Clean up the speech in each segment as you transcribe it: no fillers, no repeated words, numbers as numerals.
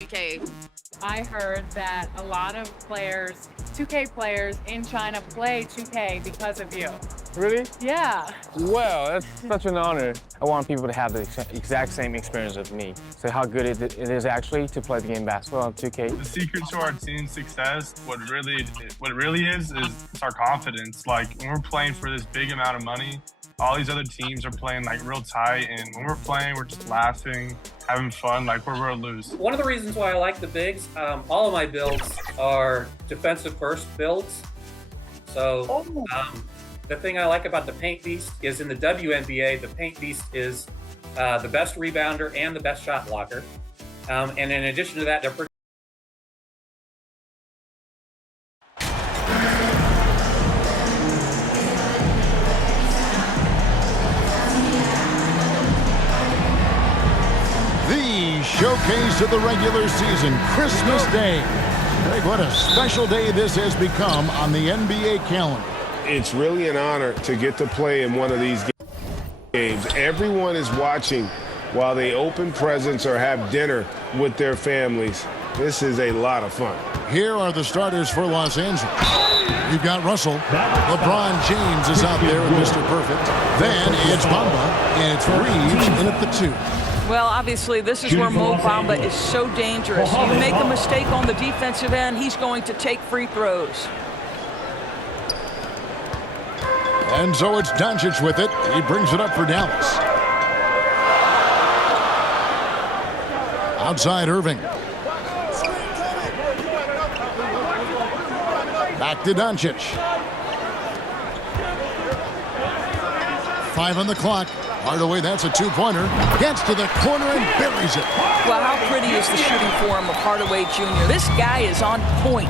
2K. I heard that a lot of players, 2K players in China play 2K because of you. Really? Yeah. Well, that's such an honor. I want people to have the exact same experience as me. So how good it is actually to play the game basketball on 2K. The secret to our team's success, what it really is our confidence. Like when we're playing for this big amount of money, all these other teams are playing like real tight, and when we're playing, we're just laughing, having fun, like we're going to lose. One of the reasons why I like the bigs, all of my builds are defensive first builds. So the thing I like about the Paint Beast is in the WNBA, the Paint Beast is the best rebounder and the best shot blocker. And in addition to that, they're pretty showcase of the regular season, Christmas Day. Greg, what a special day this has become on the NBA calendar. It's really an honor to get to play in one of these games. Everyone is watching while they open presents or have dinner with their families. This is a lot of fun. Here are the starters for Los Angeles. You've got Russell. LeBron James is out there with Mr. Perfect. Then it's Bamba, and it's Reeves in at the 2. Well, obviously, this is where Mo Bamba is so dangerous. You make a mistake on the defensive end, he's going to take free throws. And so it's Doncic with it. He brings it up for Dallas. Outside Irving. Back to Doncic. 5 on the clock. Hardaway, that's a two-pointer. Gets to the corner and buries it. Well, how pretty is the shooting form of Hardaway Jr.? This guy is on point.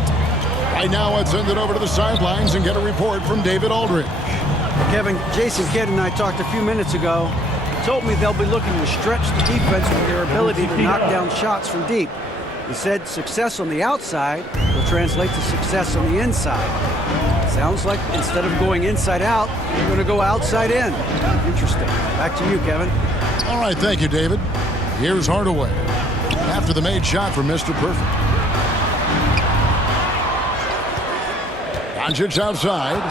Right now, let's send it over to the sidelines and get a report from David Aldridge. Kevin, Jason Kidd and I talked a few minutes ago. Told me they'll be looking to stretch the defense with their ability to knock down shots from deep. He said success on the outside will translate to success on the inside. Sounds like instead of going inside out, you're going to go outside in. Interesting. Back to you, Kevin. All right, thank you, David. Here's Hardaway after the made shot from Mr. Perfect. Doncic outside.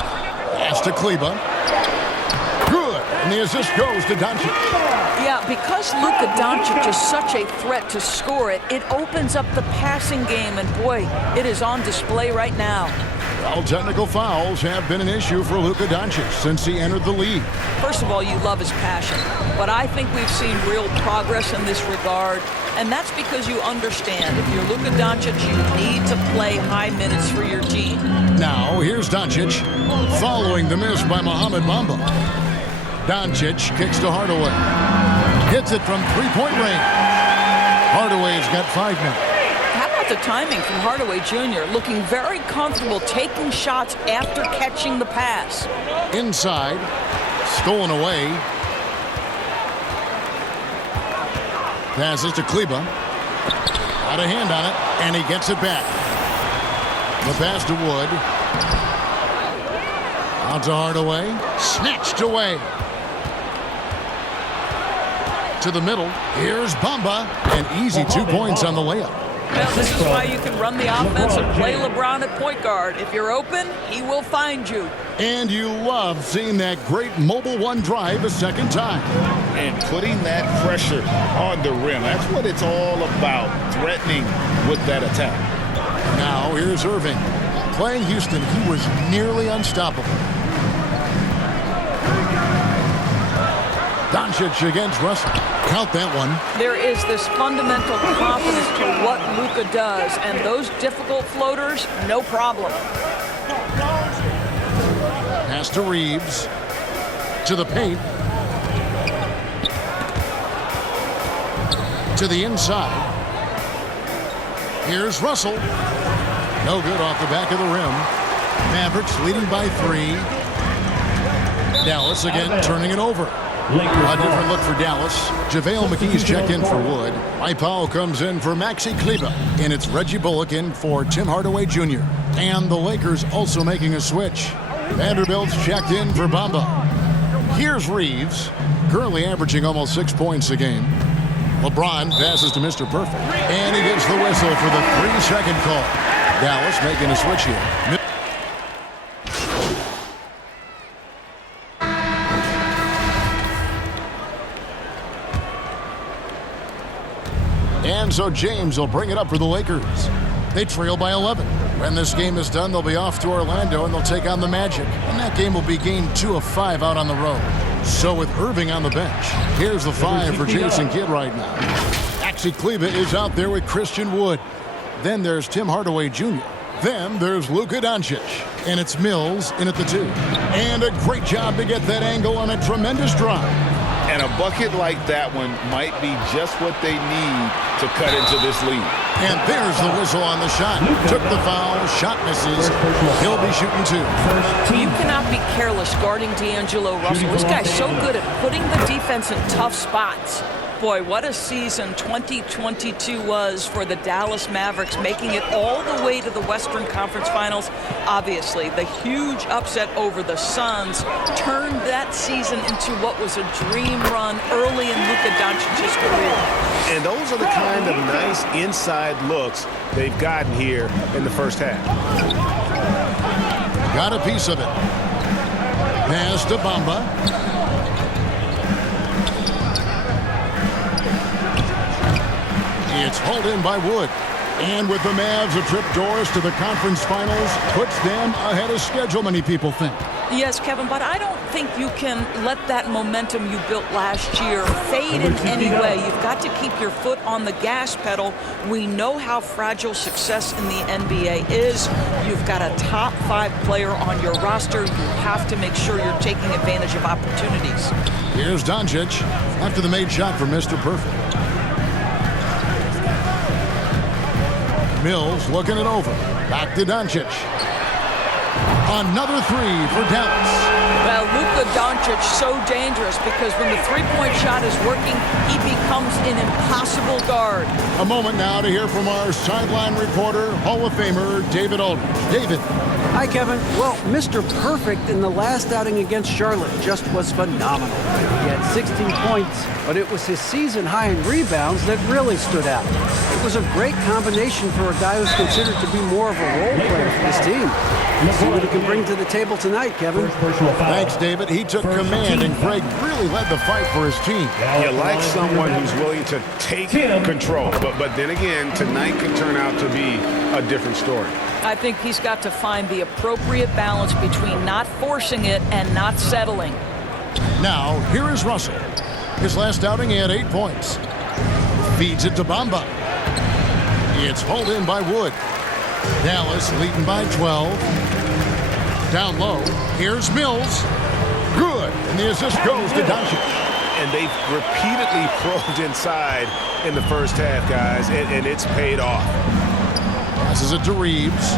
Pass to Kleba. Good. And the assist goes to Doncic. Yeah, because Luka Doncic is such a threat to score it, it opens up the passing game, and boy, it is on display right now. Well, technical fouls have been an issue for Luka Doncic since he entered the league. First of all, you love his passion, but I think we've seen real progress in this regard, and that's because you understand if you're Luka Doncic, you need to play high minutes for your team. Now, here's Doncic following the miss by Mohamed Bamba. Doncic kicks to Hardaway. Hits it from three-point range. Hardaway's got 5 now. How about the timing from Hardaway Jr., looking very comfortable taking shots after catching the pass. Inside, stolen away. Passes to Kleba. Got a hand on it, and he gets it back. The pass to Wood. Out to Hardaway. Snatched away. To the middle. Here's Bamba. An easy 2 points on the layup. Well, this is why you can run the offense and play LeBron at point guard. If you're open, he will find you. And you love seeing that great mobile one drive a second time. And putting that pressure on the rim. That's what it's all about, threatening with that attack. Now here's Irving. Playing Houston, he was nearly unstoppable. Doncic against Russell. Count that one. There is this fundamental confidence to what Luka does, and those difficult floaters, no problem. Pass to Reeves. To the paint. To the inside. Here's Russell. No good off the back of the rim. Mavericks leading by 3. Dallas again turning it over. A different look for Dallas. JaVale McGee's checked in for Wood. Mike Powell comes in for Maxi Kleba. And it's Reggie Bullock in for Tim Hardaway Jr. And the Lakers also making a switch. Vanderbilt's checked in for Bamba. Here's Reeves, currently averaging almost 6 points a game. LeBron passes to Mr. Perfect. And he gets the whistle for the 3-second call. Dallas making a switch here. And so James will bring it up for the Lakers. They trail by 11. When this game is done, they'll be off to Orlando and they'll take on the Magic. And that game will be game 2 of 5 out on the road. So with Irving on the bench, here's the 5 for Jason Kidd right now. Maxi Kleber is out there with Christian Wood. Then there's Tim Hardaway Jr. Then there's Luka Doncic. And it's Mills in at the 2. And a great job to get that angle on a tremendous drive. And a bucket like that one might be just what they need to cut into this lead. And there's the whistle on the shot. Took the foul, shot misses. He'll be shooting 2. You cannot be careless guarding D'Angelo Russell. This guy's so good at putting the defense in tough spots. Boy, what a season 2022 was for the Dallas Mavericks, making it all the way to the Western Conference Finals. Obviously, the huge upset over the Suns turned that season into what was a dream run early in Luka Doncic's career. And those are the kind of nice inside looks they've gotten here in the first half. Got a piece of it. Pass to Bamba. It's hauled in by Wood. And with the Mavs a trip doors to the conference finals, puts them ahead of schedule, many people think. Yes, Kevin, but I don't think you can let that momentum you built last year fade in any way. You've got to keep your foot on the gas pedal. We know how fragile success in the NBA is. You've got a top 5 player on your roster. You have to make sure you're taking advantage of opportunities. Here's Doncic after the made shot from Mr. Perfect. Mills looking it over. Back to Doncic. Another 3 for Dallas. Well, Luka Doncic so dangerous because when the three-point shot is working, he becomes an impossible guard. A moment now to hear from our sideline reporter, Hall of Famer David Aldridge. David. Hi, Kevin. Well, Mr. Perfect in the last outing against Charlotte just was phenomenal. He had 16 points, but it was his season high in rebounds that really stood out. It was a great combination for a guy who's considered to be more of a role player for this team. Let's see what he can bring to the table tonight, Kevin. Thanks, David. He took command, and Greg really led the fight for his team. You like someone who's willing to take control, but then again, tonight could turn out to be a different story. I think he's got to find the appropriate balance between not forcing it and not settling. Now, here is Russell. His last outing, he had 8 points. Feeds it to Bamba. It's hauled in by Wood. Dallas leading by 12. Down low, here's Mills. Good, and the assist goes to Doncic. And they've repeatedly probed inside in the first half, guys, and it's paid off. Passes it to Reeves.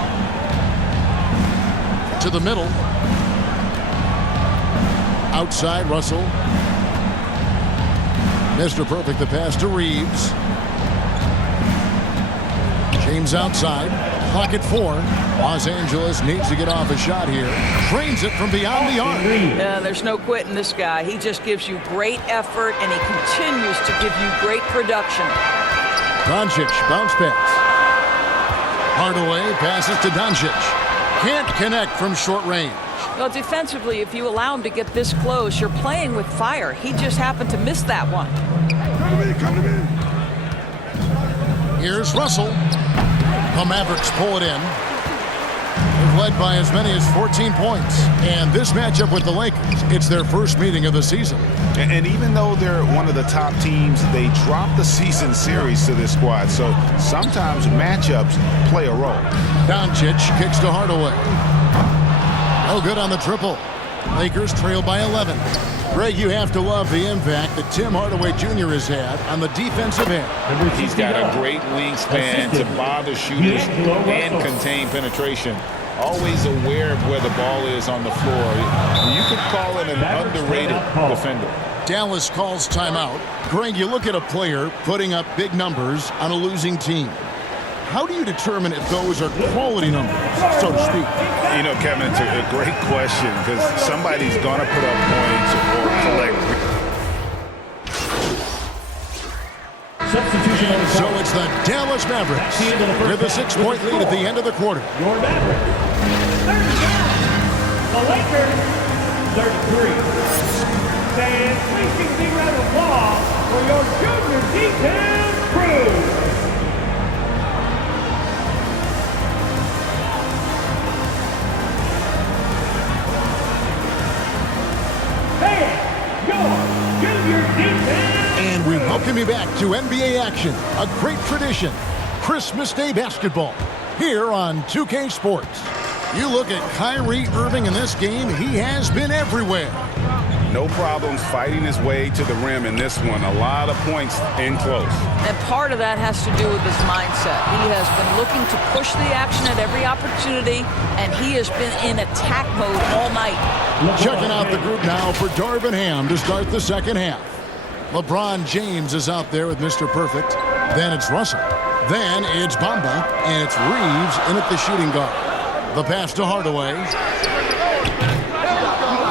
To the middle. Outside, Russell. Mr. Perfect, the pass to Reeves. James outside. Clock at 4. Los Angeles needs to get off a shot here. Trains it from beyond the arc. There's no quitting this guy. He just gives you great effort, and he continues to give you great production. Doncic, bounce pass. Hardaway passes to Doncic. Can't connect from short range. Well, defensively, if you allow him to get this close, you're playing with fire. He just happened to miss that one. Come to me. Here's Russell. The Mavericks pull it in. They've led by as many as 14 points. And this matchup with the Lakers, it's their first meeting of the season. And even though they're one of the top teams, they drop the season series to this squad. So sometimes matchups play a role. Doncic kicks to Hardaway. No good on the triple. Lakers trail by 11. Greg, you have to love the impact that Tim Hardaway Jr. has had on the defensive end. He's got a great wingspan to bother shooters and contain penetration. Always aware of where the ball is on the floor. You could call it an underrated defender. Dallas calls timeout. Greg, you look at a player putting up big numbers on a losing team. How do you determine if those are quality numbers, so to speak? You know, Kevin, it's a great question because somebody's going to put up points or collect. And so it's the Dallas Mavericks with a 6-point lead at the end of the quarter. Your Mavericks. 30 down. The Lakers, 33. And please give a big round of applause for your junior detail crew. And we welcome you back to NBA action, a great tradition, Christmas Day basketball, here on 2K Sports. You look at Kyrie Irving in this game, he has been everywhere. No problems fighting his way to the rim in this one. A lot of points in close. And part of that has to do with his mindset. He has been looking to push the action at every opportunity, and he has been in attack mode all night. Checking out the group now for Darvin Ham to start the second half. LeBron James is out there with Mr. Perfect. Then it's Russell. Then it's Bamba, and it's Reeves in at the shooting guard. The pass to Hardaway.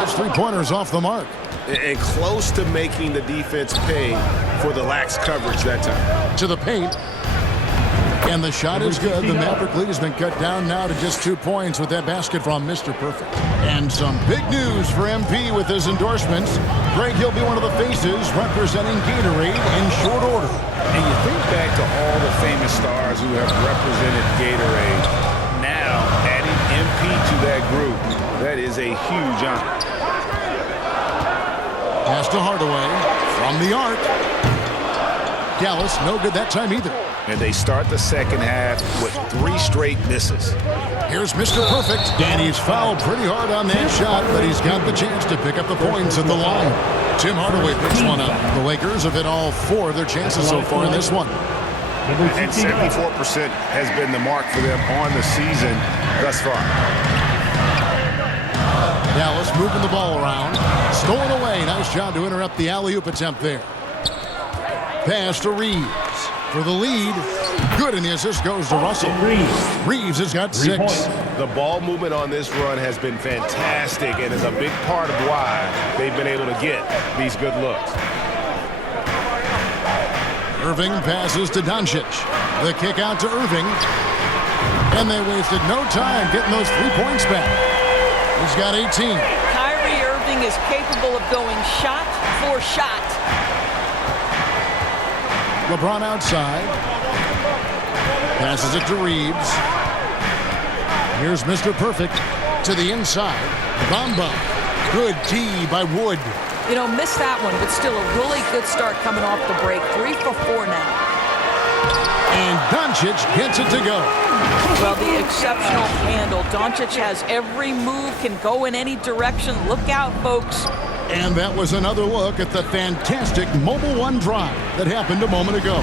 That's 3-pointers off the mark. And close to making the defense pay for the lax coverage that time. To the paint. And the shot is good. The Maverick lead has been cut down now to just 2 points with that basket from Mr. Perfect. And some big news for MP with his endorsements. Greg, he'll be one of the faces representing Gatorade in short order. And you think back to all the famous stars who have represented Gatorade. Now, adding MP to that group, that is a huge honor. Pass to Hardaway from the arc. Dallas, no good that time either. And they start the second half with 3 straight misses. Here's Mr. Perfect, and he's fouled pretty hard on that shot, but he's got the chance to pick up the points at the line. Tim Hardaway picks one up. The Lakers have hit all 4 of their chances so far in this one. And 74% has been the mark for them on the season thus far. Dallas moving the ball around. Stolen away. Nice job to interrupt the alley-oop attempt there. Pass to Reeves for the lead. Good, and the assist goes to Russell. Reeves has got 6. The ball movement on this run has been fantastic and is a big part of why they've been able to get these good looks. Irving passes to Doncic. The kick out to Irving. And they wasted no time getting those 3 points back. He's got 18. Kyrie Irving is capable of going shot for shot. LeBron outside. Passes it to Reeves. Here's Mr. Perfect to the inside. Bamba. Good D by Wood. You know, missed that one, but still a really good start coming off the break. 3 for 4 now. And Doncic gets it to go. Well, the exceptional handle. Doncic has every move, can go in any direction. Look out, folks. And that was another look at the fantastic Mobile One drive that happened a moment ago.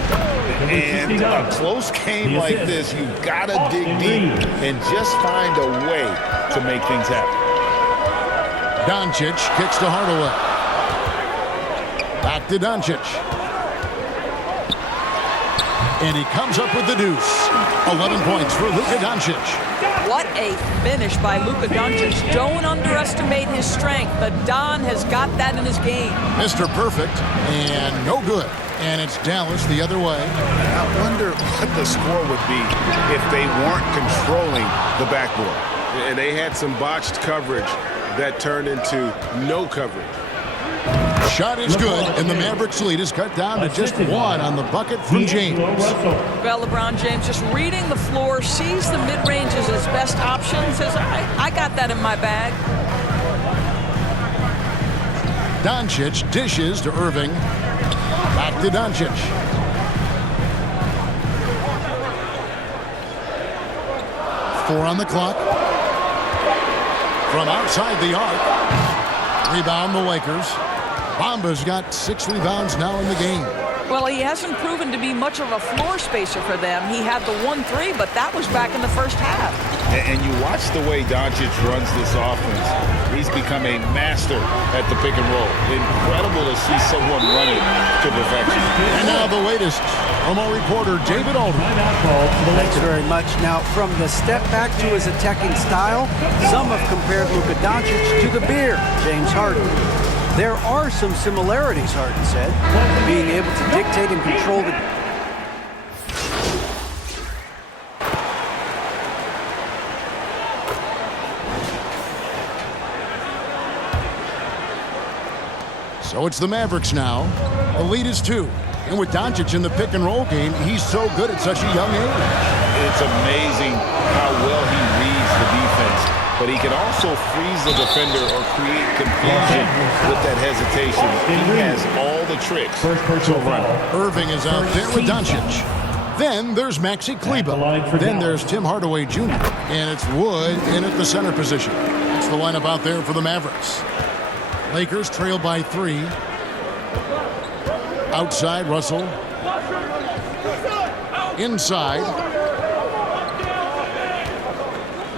And a close game like this, you've got to dig deep and just find a way to make things happen. Doncic kicks to Hardaway. Back to Doncic. And he comes up with the deuce. 11 points for Luka Doncic. What a finish by Luka Doncic. Don't underestimate his strength. The Don has got that in his game. Mr. Perfect, and no good. And it's Dallas the other way. I wonder what the score would be if they weren't controlling the backboard. And they had some botched coverage that turned into no coverage. Shot is good, and the Mavericks lead is cut down to just 1 on the bucket from James. Well, LeBron James just reading the floor, sees the mid-range as his best option, says, all right, I got that in my bag. Doncic dishes to Irving. Back to Doncic. Four on the clock. From outside the arc. Rebound the Lakers. Bamba's got 6 rebounds now in the game. Well, he hasn't proven to be much of a floor spacer for them. He had the 1-3, but that was back in the first half. And you watch the way Doncic runs this offense. He's become a master at the pick and roll. Incredible to see someone run it to perfection. And now the latest from our reporter, David Aldridge. Thanks very much. Now, from the step back to his attacking style, some have compared Luka Doncic to the Bear, James Harden. There are some similarities, Harden said, being able to dictate and control the So it's the Mavericks now. The lead is 2. And with Doncic in the pick and roll game, he's so good at such a young age. It's amazing how well he reads the defense, but he can also freeze the defender or create confusion with that hesitation. He has all the tricks to run. Irving is out there with Doncic. Then there's Maxi Kleber. Then there's Tim Hardaway Jr. And it's Wood in at the center position. That's the lineup out there for the Mavericks. Lakers trail by 3. Outside, Russell. Inside.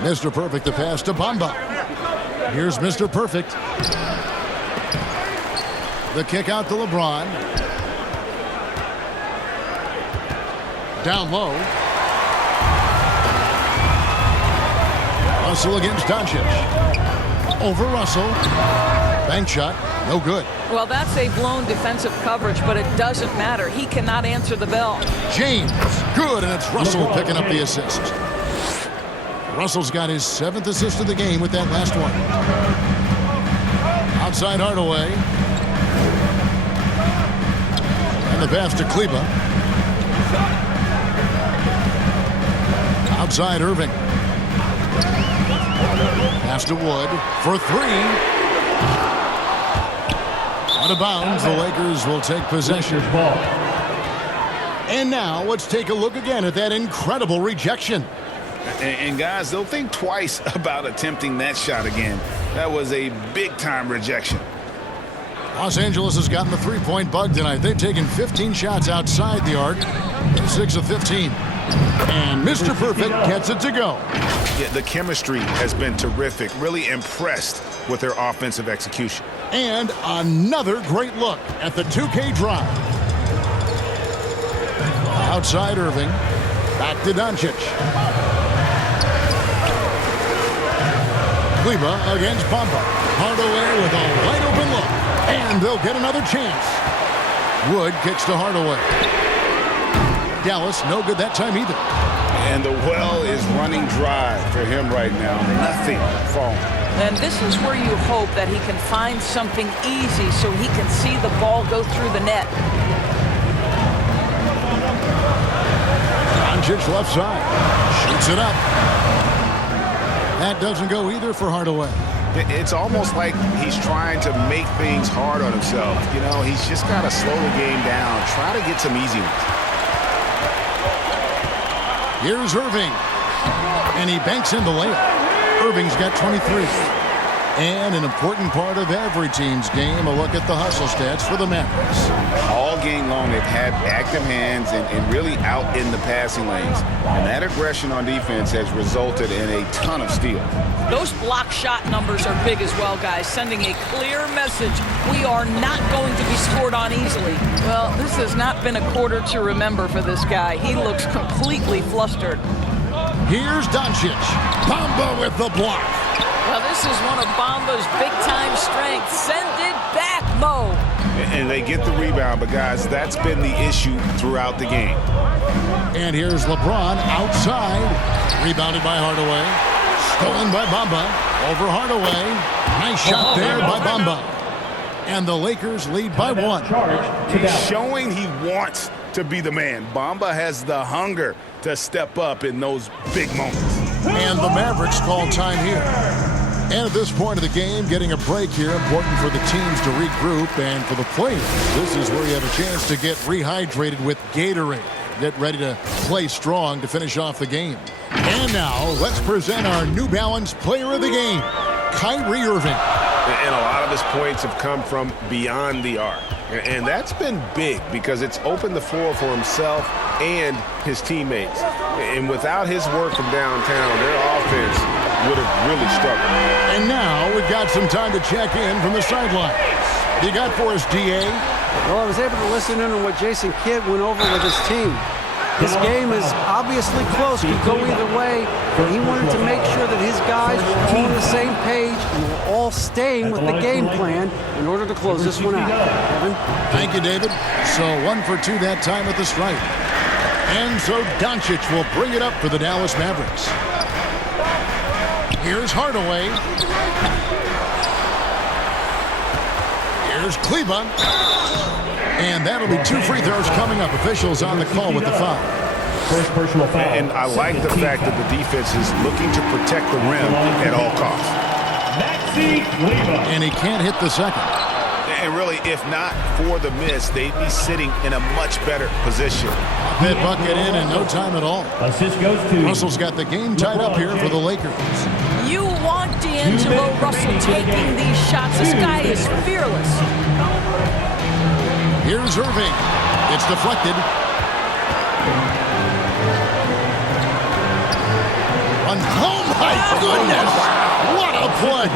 Mr. Perfect, the pass to Bamba. Here's Mr. Perfect. The kick out to LeBron. Down low. Russell against Doncic. Over Russell. Bank shot. No good. Well, that's a blown defensive coverage, but it doesn't matter. He cannot answer the bell. James. Good, and it's Russell picking up the assist. Russell's got his 7th assist of the game with that last one. Outside Hardaway. And the pass to Kleber. Outside Irving. Pass to Wood for 3. Out of bounds, the Lakers will take possession. And now let's take a look again at that incredible rejection. And guys, they'll think twice about attempting that shot again. That was a big-time rejection. Los Angeles has gotten the three-point bug tonight. They've taken 15 shots outside the arc, 6 of 15. And Mr. Perfect gets it to go. Yeah, the chemistry has been terrific. Really impressed with their offensive execution. And another great look at the 2K drive. Outside Irving. Back to Doncic. Kleber against Bamba. Hardaway with a wide open look. And they'll get another chance. Wood kicks to Hardaway. Dallas, no good that time either. And the well is running dry for him right now. Nothing falling. And this is where you hope that he can find something easy so he can see the ball go through the net. Doncic left side. Shoots it up. That doesn't go either for Hardaway. It's almost like he's trying to make things hard on himself. You know, he's just got to slow the game down. Try to get some easy ones. Here's Irving. And he banks in the layup. Irving's got 23. And an important part of every team's game, a look at the hustle stats for the Mavericks. All game long, they've had active hands and really out in the passing lanes. And that aggression on defense has resulted in a ton of steals. Those block shot numbers are big as well, guys, sending a clear message. We are not going to be scored on easily. Well, this has not been a quarter to remember for this guy. He looks completely flustered. Here's Doncic. Bamba with the block. Well, this is one of Bamba's big-time strengths. Send it back, Mo. And they get the rebound, but, guys, that's been the issue throughout the game. And here's LeBron outside. Rebounded by Hardaway. Stolen by Bamba. Over Hardaway. Nice shot there by Bamba. And the Lakers lead by 1. He's showing he wants to be the man. Bamba has the hunger to step up in those big moments. And the Mavericks call time here. And at this point of the game, getting a break here, important for the teams to regroup, and for the players, this is where you have a chance to get rehydrated with Gatorade. Get ready to play strong to finish off the game. And now, let's present our New Balance Player of the Game, Kyrie Irving. And a lot of his points have come from beyond the arc. And that's been big because it's opened the floor for himself and his teammates. And without his work from downtown, their offense would have really struggled. And now we've got some time to check in from the sidelines. What you got for us, DA? Well, I was able to listen in on what Jason Kidd went over with his team. This game is obviously close, could go either way, but he wanted to make sure that his guys were all on the same page and were all staying with the game plan in order to close this one out. Kevin? Thank you, David. So 1 for 2 that time at the stripe. And so Doncic will bring it up for the Dallas Mavericks. Here's Hardaway. Here's Kleba. And that'll be 2 free throws coming up. Officials on the call with the foul. First personal foul. And I like the fact that the defense is looking to protect the rim at all costs. And he can't hit the second. And really, if not for the miss, they'd be sitting in a much better position. That bucket in no time at all. Assist goes to Russell's got the game tied up here for the Lakers. You want D'Angelo Russell taking these shots. This guy is fearless. Here's Irving. It's deflected. Oh, my goodness. What a play.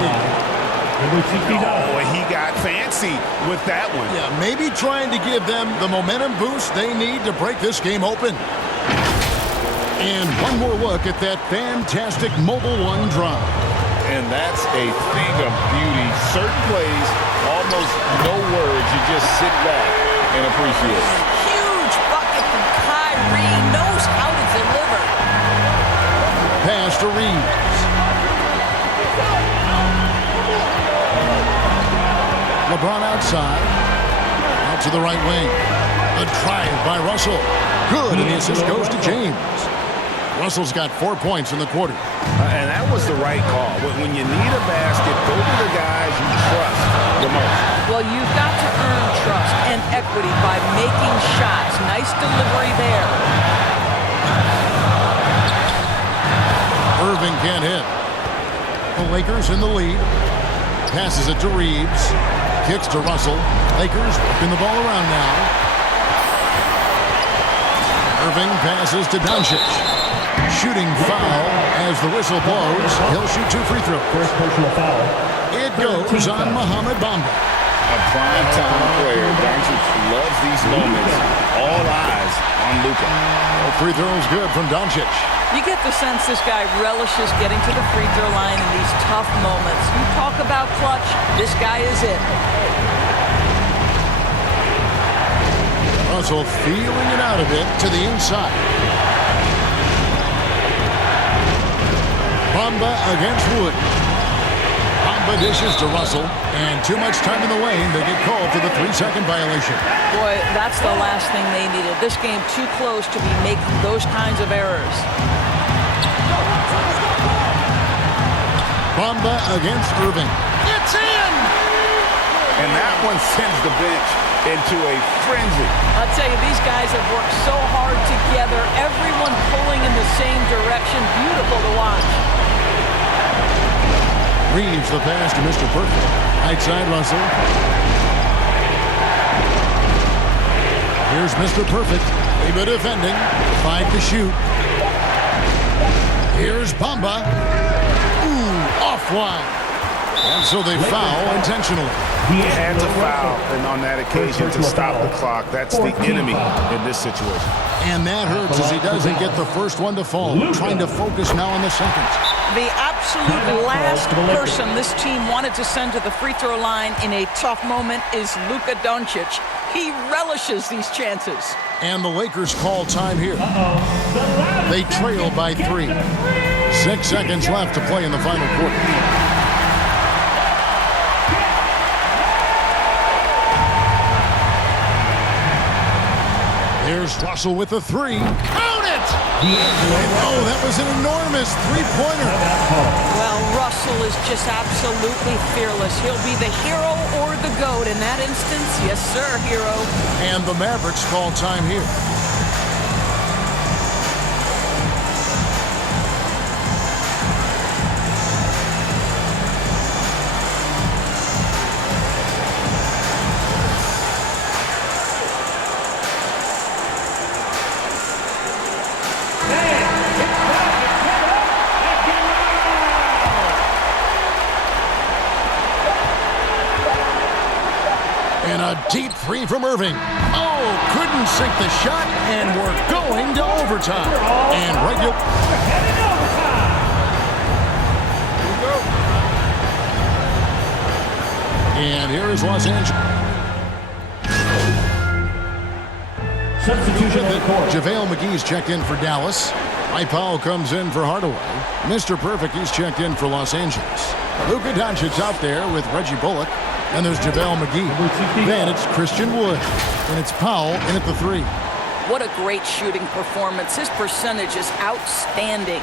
Oh, he got fancy with that one. Yeah, maybe trying to give them the momentum boost they need to break this game open. And one more look at that fantastic Mobile One drive. And that's a thing of beauty. Certain plays, almost no words. You just sit back and appreciate it. Huge bucket from Kyrie. Knows how to deliver. Pass to Reeves. LeBron outside. Out to the right wing. A drive by Russell. Good, and the assist goes to James. Russell's got 4 points in the quarter. And that was the right call. When you need a basket, go to the guys you trust the most. Well, you've got to earn trust and equity by making shots. Nice delivery there. Irving can't hit. The Lakers in the lead. Passes it to Reeves. Kicks to Russell. Lakers working the ball around now. Irving passes to Doncic. Shooting foul as the whistle blows. He'll shoot 2 free throws. First personal foul. It goes on Mohamed Bamba. A prime-time player. Doncic loves these moments. All eyes on Luka. Free throws good from Doncic. You get the sense this guy relishes getting to the free throw line in these tough moments. You talk about clutch, this guy is it. Russell feeling it out a bit to the inside. Bamba against Wood. Bamba dishes to Russell, and too much time in the lane. They get called for the 3-second violation. Boy, that's the last thing they needed. This game too close to be making those kinds of errors. Bamba against Irving. It's in! And that one sends the bench into a frenzy. I'll tell you, these guys have worked so hard together. Everyone pulling in the same direction. Beautiful to watch. Reeves the pass to Mr. Perfect. Right side Russell. Here's Mr. Perfect. Kleba defending. 5 to shoot. Here's Bamba. Ooh, offline. And so they foul intentionally. He had to foul, and on that occasion to stop the clock. That's the enemy in this situation. And that hurts as he doesn't get the first one to fall. Trying to focus now on the second. The absolute last person this team wanted to send to the free throw line in a tough moment is Luka Doncic. He relishes these chances. And the Lakers call time here. They trail by 3. 6 seconds left to play in the final quarter. Here's Russell with the 3. Count it! Oh, that was an enormous three-pointer. Well, Russell is just absolutely fearless. He'll be the hero or the GOAT in that instance. Yes, sir, hero. And the Mavericks call time here. And a deep three from Irving. Oh, couldn't sink the shot, and we're going to overtime. And regular. And here is Los Angeles. Substitution on the court. JaVale McGee's checked in for Dallas. Mike Powell comes in for Hardaway. Mr. Perfect, he's checked in for Los Angeles. Luka Doncic's out there with Reggie Bullock. And there's JaVale McGee. Then it's Christian Wood. And it's Powell in at the 3. What a great shooting performance. His percentage is outstanding.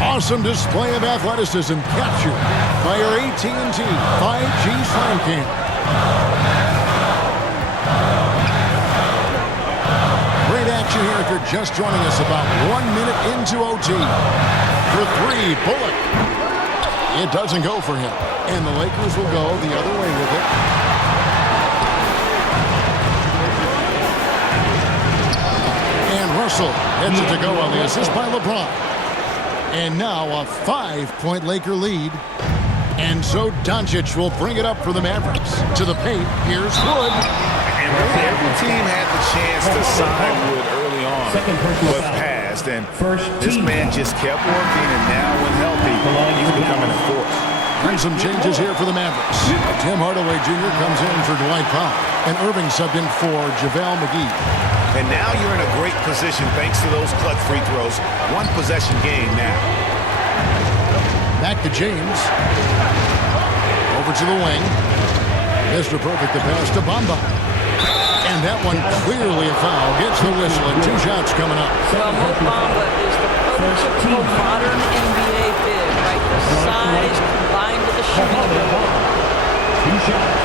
Awesome display of athleticism captured by our AT&T 5G Slam Cam. Great action here if you're just joining us about 1 minute into OT. For 3, Bullock. It doesn't go for him. And the Lakers will go the other way with it. And Russell gets it to go on the assist by LeBron. And now a 5-point Laker lead. And so Doncic will bring it up for the Mavericks. To the paint, here's Wood. And every team had the chance to sign Wood early on, but passed. And this man just kept working, and now when healthy, he's becoming a force. And some changes here for the Mavericks. Tim Hardaway Jr. comes in for Dwight Powell. And Irving subbed in for JaVale McGee. And now you're in a great position thanks to those clutch free throws. 1 possession game now. Back to James. Over to the wing. Mr. Perfect the pass to Bamba. And that one clearly a foul. Gets the whistle and 2 shots coming up. Well, Mo Bamba is the prototypical modern NBA big, right? The size combined with the shooting ability. 2 shots.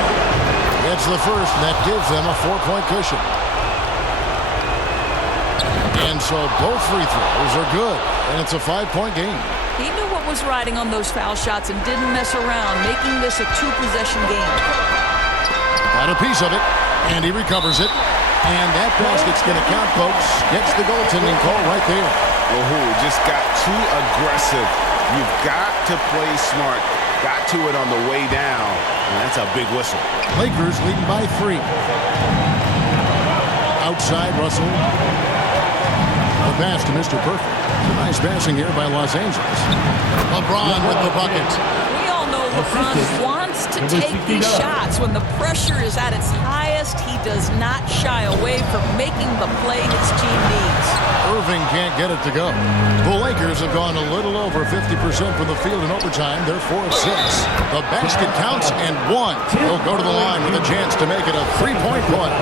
That's the first, and that gives them a 4-point cushion. And so both free throws are good, and it's a 5-point game. He knew what was riding on those foul shots and didn't mess around, making this a 2-possession game. Got a piece of it, and he recovers it. And that basket's going to count, folks. Gets the goaltending call right there. Oh, just got too aggressive. You've got to play smart. Got to it on the way down, and that's a big whistle. Lakers leading by 3. Outside, Russell. The pass to Mr. Perfect. Nice passing here by Los Angeles. LeBron with the bucket. We all know LeBron wants to take these shots. When the pressure is at its highest, he does not shy away from making the play his team needs. Irving can't get it to go. The Lakers have gone a little over 50% from the field in overtime. They're 4 of 6. The basket counts, and 1. He'll go to the line with a chance to make it a 3-point play.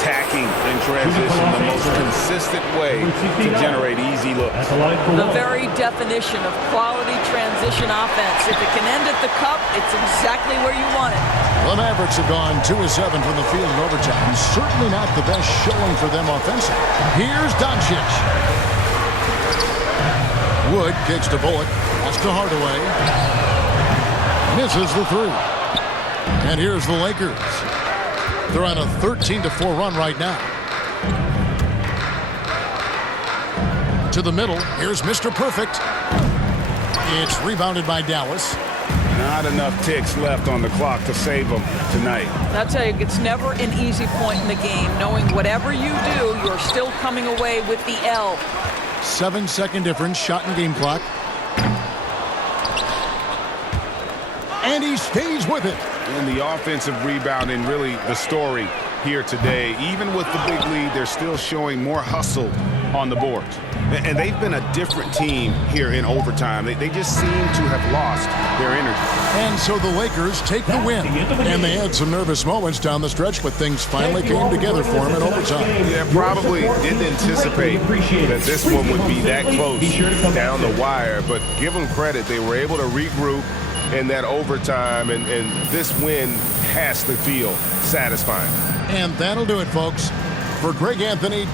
Attacking in transition, the most consistent way to generate easy looks. The very definition of quality transition offense. If it can end at the cup, it's exactly where you want it. The Mavericks have gone 2 of 7 from the field in overtime. Certainly not the best showing for them offensively. Here's Doncic. Wood kicks to Bullock. Pass to Hardaway. Misses the 3. And here's the Lakers. They're on a 13-4 run right now. To the middle. Here's Mr. Perfect. It's rebounded by Dallas. Not enough ticks left on the clock to save them tonight. I'll tell you, it's never an easy point in the game, knowing whatever you do, you're still coming away with the L. 7-second difference, shot and game clock. And he stays with it. And the offensive rebounding, really the story here today. Even with the big lead, they're still showing more hustle on the boards. And they've been a different team here in overtime. They just seem to have lost their energy. And so the Lakers take the win. And they had some nervous moments down the stretch, but things finally came together for them in overtime. Yeah, probably didn't anticipate that this one would be that close down the wire. But give them credit. They were able to regroup in that overtime, and this win has to feel satisfying. And that'll do it, folks. For Greg Anthony.